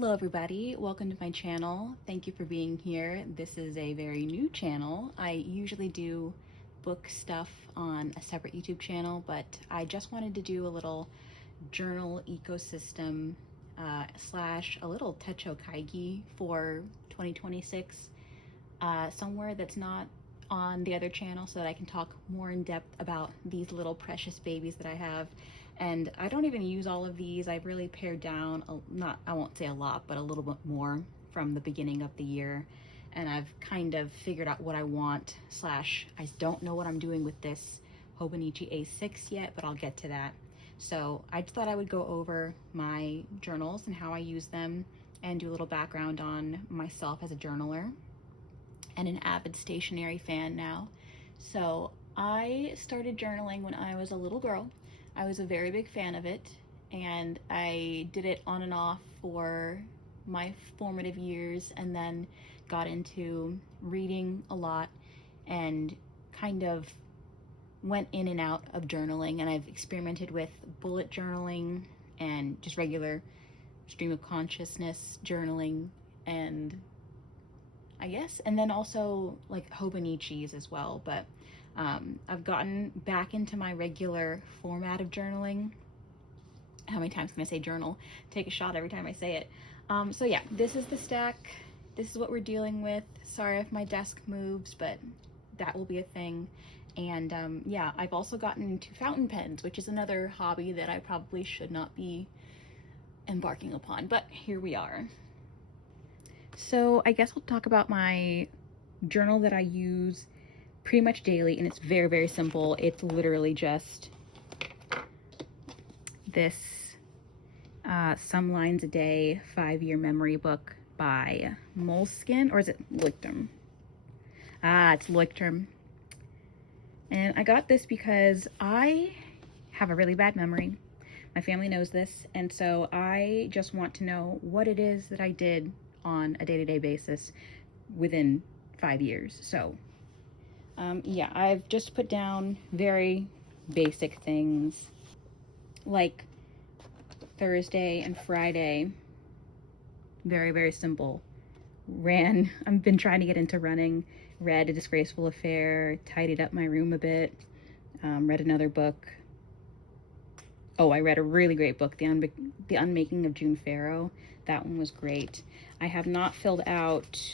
Hello everybody, welcome to my channel. Thank you for being here. This is a very new channel. I usually do book stuff on a separate YouTube channel, but I just wanted to do a little journal ecosystem slash a little techo kaigi for 2026, somewhere that's not on the other channel so that I can talk more in depth about these little precious babies that I have. And I don't even use all of these. I've really pared down, I won't say a lot, but a little bit more from the beginning of the year. And I've kind of figured out what I want, slash I don't know what I'm doing with this Hobonichi A6 yet, but I'll get to that. So I just thought I would go over my journals and how I use them and do a little background on myself as a journaler and an avid stationery fan now. So I started journaling when I was a little girl. I was a very big fan of it, and I did it on and off for my formative years, and then got into reading a lot and kind of went in and out of journaling. And I've experimented with bullet journaling and just regular stream of consciousness journaling, and then also like Hobonichis as well. But I've gotten back into my regular format of journaling. How many times can I say journal? Take a shot every time I say it. So yeah, this is the stack. This is what we're dealing with. Sorry if my desk moves, but that will be a thing. And yeah, I've also gotten into fountain pens, which is another hobby that I probably should not be embarking upon, but here we are. So I guess I'll talk about my journal that I use pretty much daily, and it's very, very simple. It's literally just this Some Lines a Day 5-year memory book by Moleskine, or is it Lichtern? It's Lichtern. And I got this because I have a really bad memory. My family knows this, and so I just want to know what it is that I did on a day-to-day basis within 5 years. So yeah, I've just put down very basic things like Thursday and Friday. Very, very simple. I've been trying to get into running, read A Disgraceful Affair, tidied up my room a bit, read another book. Oh, I read a really great book, The Unmaking of June Farrow. That one was great. I have not filled out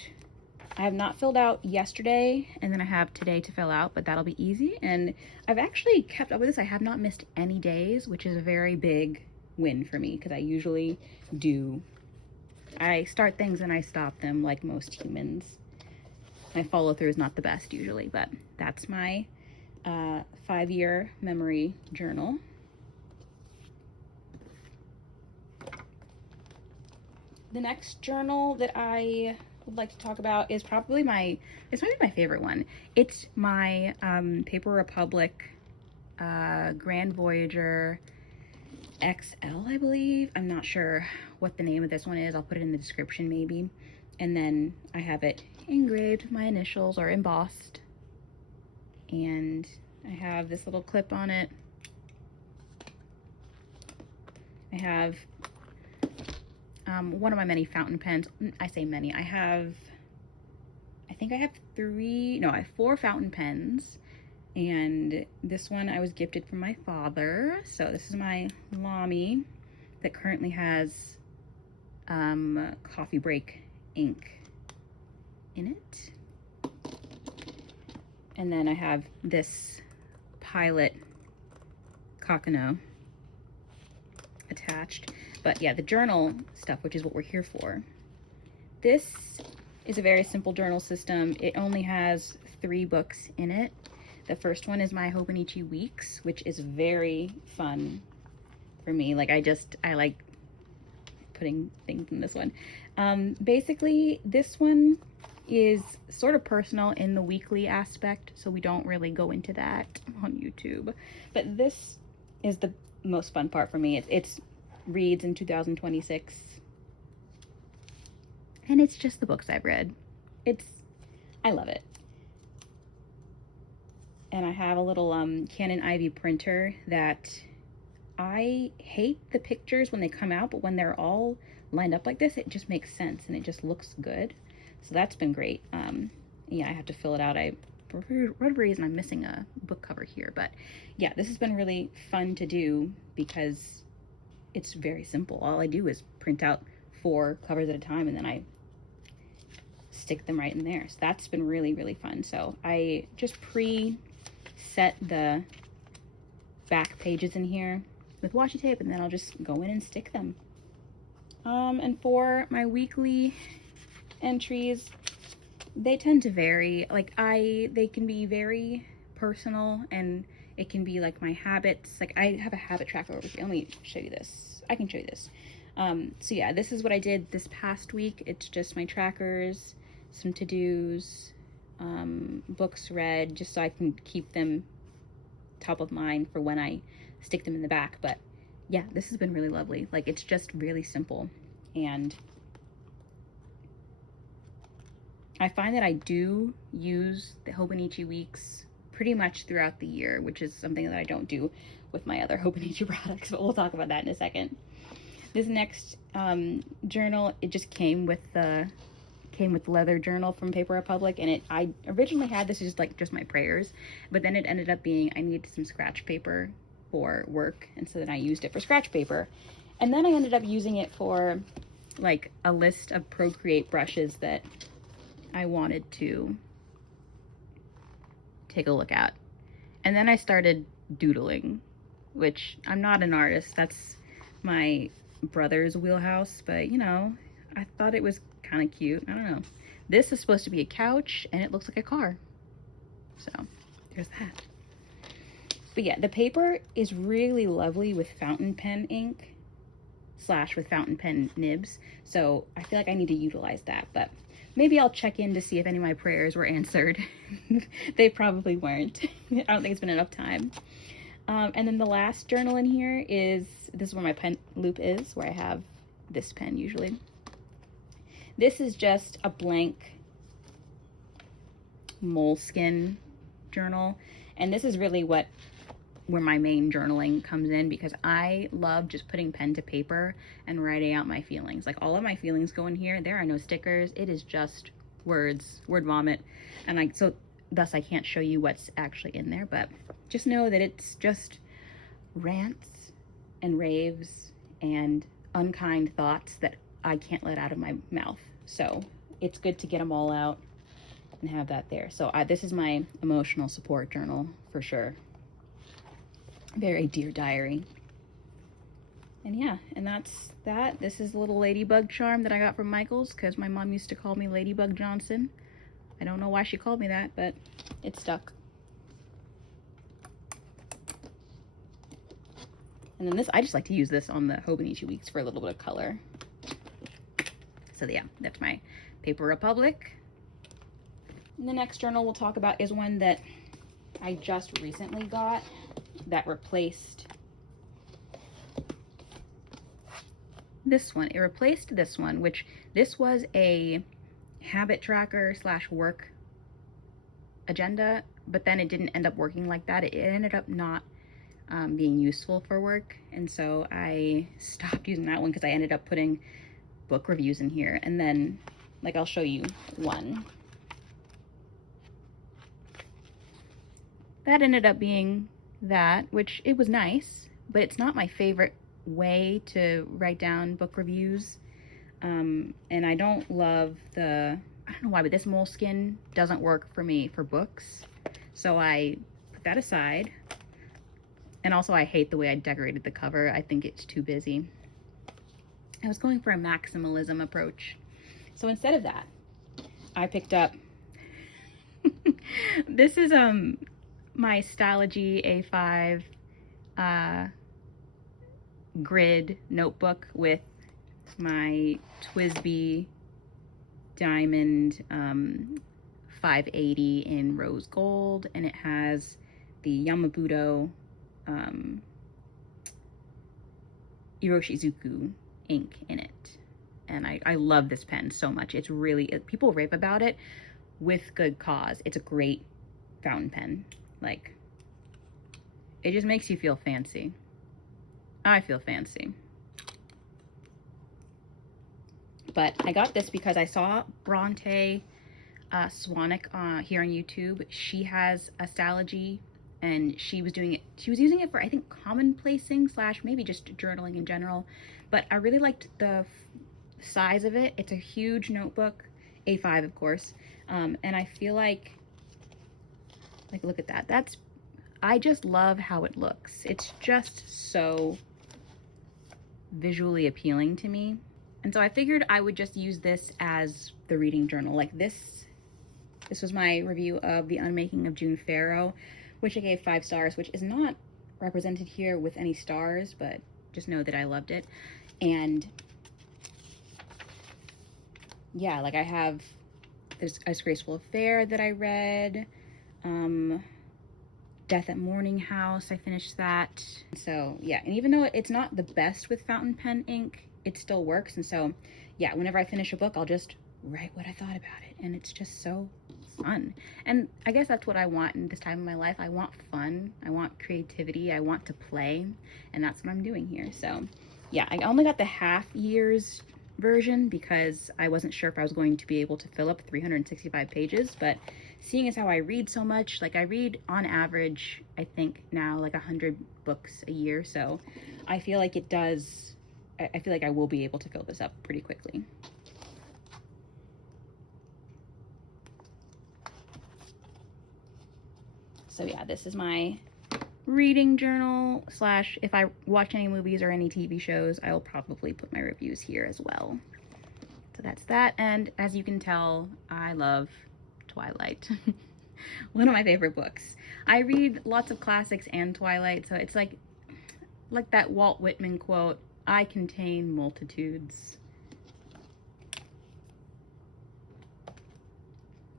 yesterday, and then I have today to fill out, but that'll be easy. And I've actually kept up with this. I have not missed any days, which is a very big win for me, because I usually do. I start things and I stop them like most humans. My follow through is not the best usually, but that's my 5-year memory journal. The next journal that I would like to talk about is probably my favorite one. It's my Paper Republic Grand Voyager XL, I believe. I'm not sure what the name of this one is. I'll put it in the description maybe. And then I have it engraved with my initials, or embossed. And I have this little clip on it. I have one of my many fountain pens. I say many. I think I have 4 fountain pens, and this one I was gifted from my father. So this is my Lamy that currently has coffee break ink in it. And then I have this Pilot Kakano attached. But yeah, the journal stuff, which is what we're here for. This is a very simple journal system. It only has 3 books in it. The first one is my Hobonichi Weeks, which is very fun for me. Like I like putting things in this one. Basically, this one is sort of personal in the weekly aspect, so we don't really go into that on YouTube. But this is the most fun part for me. It's reads in 2026, and it's just the books I've read. I love it. And I have a little Canon Ivy printer that I hate the pictures when they come out, but when they're all lined up like this, it just makes sense and it just looks good. So that's been great. Yeah, I have to fill it out. For whatever reason, I'm missing a book cover here, but yeah, this has been really fun to do because it's very simple. All I do is print out 4 covers at a time and then I stick them right in there. So that's been really, really fun. So I just pre-set the back pages in here with washi tape, and then I'll just go in and stick them. And for my weekly entries, they tend to vary. Like they can be very personal, and it can be like my habits. Like I have a habit tracker over here. Let me show you this. I can show you this. So yeah, this is what I did this past week. It's just my trackers, some to-dos, books read, just so I can keep them top of mind for when I stick them in the back. But yeah, this has been really lovely. Like it's just really simple, and I find that I do use the Hobonichi weeks pretty much throughout the year, which is something that I don't do with my other Hobonichi products, but we'll talk about that in a second. This next journal, it just came with the leather journal from Paper Republic, and I originally had this as just my prayers, but then it ended up being I needed some scratch paper for work, and so then I used it for scratch paper, and then I ended up using it for like a list of Procreate brushes that I wanted to take a look at. And then I started doodling, which I'm not an artist. That's my brother's wheelhouse, but you know, I thought it was kind of cute. I don't know. This is supposed to be a couch and it looks like a car. So there's that. But yeah, the paper is really lovely with fountain pen ink / with fountain pen nibs. So I feel like I need to utilize that, but maybe I'll check in to see if any of my prayers were answered. They probably weren't. I don't think it's been enough time. And then the last journal in here is, this is where my pen loop is, where I have this pen usually. This is just a blank moleskin journal. And this is really where my main journaling comes in, because I love just putting pen to paper and writing out my feelings. Like all of my feelings go in here. There are no stickers. It is just words, word vomit. And thus I can't show you what's actually in there, but just know that it's just rants and raves and unkind thoughts that I can't let out of my mouth. So it's good to get them all out and have that there. So this is my emotional support journal for sure. Very Dear Diary. And yeah, and that's that. This is a little ladybug charm that I got from Michael's, because my mom used to call me Ladybug Johnson. I don't know why she called me that, but it stuck. And then this, I just like to use this on the Hobonichi weeks for a little bit of color. So yeah, that's my Paper Republic. And the next journal we'll talk about is one that I just recently got that replaced this one. It replaced this one, which this was a habit tracker / work agenda, but then it didn't end up working like that. It ended up not being useful for work, and so I stopped using that one because I ended up putting book reviews in here. And then, like, I'll show you one that ended up being that, which it was nice, but it's not my favorite way to write down book reviews. And I don't love I don't know why, but this moleskin doesn't work for me for books. So I put that aside. And also I hate the way I decorated the cover. I think it's too busy. I was going for a maximalism approach. So instead of that, I picked up, this is my Stalogy A5 grid notebook with my TWSBI diamond 580 in rose gold, and it has the Yamabudo Iroshizuku ink in it. And I love this pen so much. It's really, people rave about it with good cause. It's a great fountain pen. Like, it just makes you feel fancy. I feel fancy. But I got this because I saw Brontë Swannick here on YouTube. She has a stalogy, and she was using it for, I think, commonplacing / maybe just journaling in general. But I really liked the size of it. It's a huge notebook, A5 of course, and I feel like look at that. I just love how it looks. It's just so visually appealing to me. And so I figured I would just use this as the reading journal. Like this was my review of The Unmaking of June Farrow, which I gave 5 stars, which is not represented here with any stars, but just know that I loved it. And yeah, like I have this A Graceful Affair that I read, Death at Morning House, I finished that. So yeah, and even though it's not the best with fountain pen ink, it still works. And so yeah, whenever I finish a book, I'll just write what I thought about it, and it's just so fun. And I guess that's what I want in this time of my life. I want fun, I want creativity, I want to play, and that's what I'm doing here. So yeah, I only got the half years version because I wasn't sure if I was going to be able to fill up 365 pages, but seeing as how I read so much, like I read on average, I think now like 100 books a year, so I feel like I feel like I will be able to fill this up pretty quickly. So yeah, this is my reading journal / if I watch any movies or any TV shows, I will probably put my reviews here as well. So that's that. And as you can tell, I love Twilight. One of my favorite books. I read lots of classics and Twilight, so it's like that Walt Whitman quote, I contain multitudes.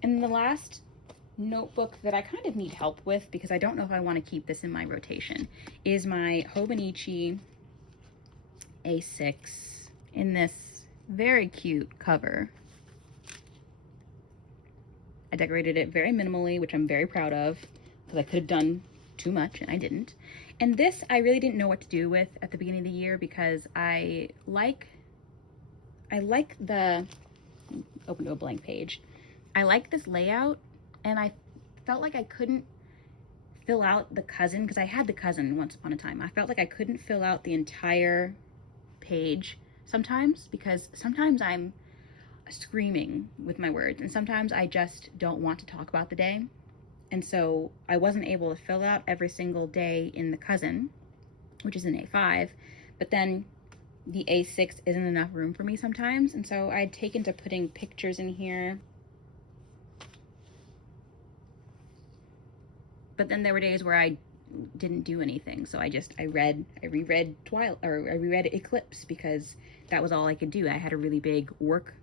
And the last notebook that I kind of need help with, because I don't know if I want to keep this in my rotation, is my Hobonichi A6 in this very cute cover. I decorated it very minimally, which I'm very proud of, because I could have done too much and I didn't. And this I really didn't know what to do with at the beginning of the year, because I like the, open to a blank page, I like this layout, and I felt like I couldn't fill out the cousin, because I had the cousin once upon a time. I felt like I couldn't fill out the entire page sometimes, because sometimes I'm screaming with my words, and sometimes I just don't want to talk about the day. And so I wasn't able to fill out every single day in the cousin, which is an A5, but then the A6 isn't enough room for me sometimes. And so I'd taken to putting pictures in here. But then there were days where I didn't do anything. So I reread Eclipse, because that was all I could do. I had a really big work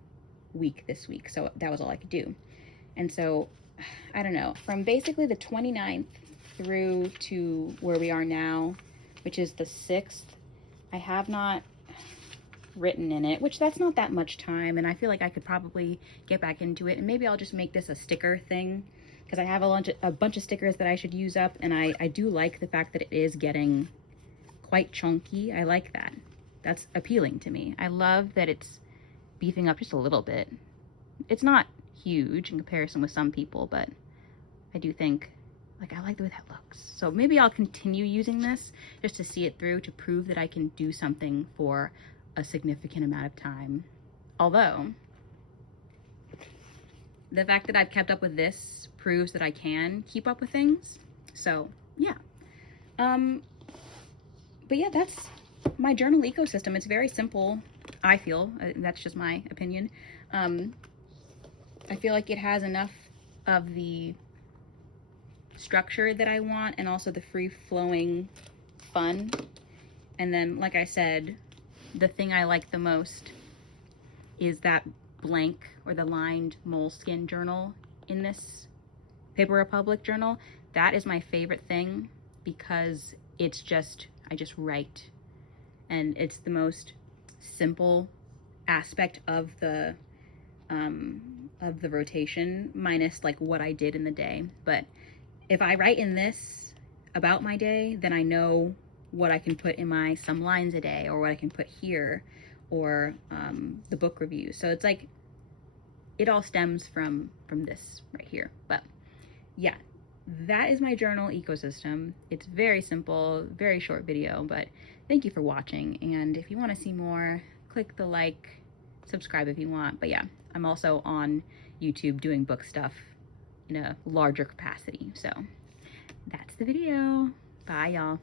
week this week, so that was all I could do. And so, I don't know, from basically the 29th through to where we are now, which is the 6th, I have not written in it, which that's not that much time, and I feel like I could probably get back into it, and maybe I'll just make this a sticker thing, because I have a bunch of stickers that I should use up, and I do like the fact that it is getting quite chunky. I like that. That's appealing to me. I love that it's beefing up just a little bit. It's not huge in comparison with some people, but I do think, like, I like the way that looks. So maybe I'll continue using this just to see it through, to prove that I can do something for a significant amount of time. Although, the fact that I've kept up with this proves that I can keep up with things. So yeah. But yeah, that's my journal ecosystem. It's very simple, I feel. That's just my opinion. I feel like it has enough of the structure that I want, and also the free-flowing fun. And then, like I said, the thing I like the most is that blank or the lined moleskin journal in this Paper Republic journal. That is my favorite thing, because it's just, I just write, and it's the most simple aspect of the rotation, minus like what I did in the day. But if I write in this about my day, then I know what I can put in my some lines a day, or what I can put here, or the book review. So it's like it all stems from this right here. But yeah, that is my journal ecosystem. It's very simple, very short video, but thank you for watching. And if you want to see more, click the like, subscribe if you want. But yeah, I'm also on YouTube doing book stuff in a larger capacity. So that's the video. Bye, y'all.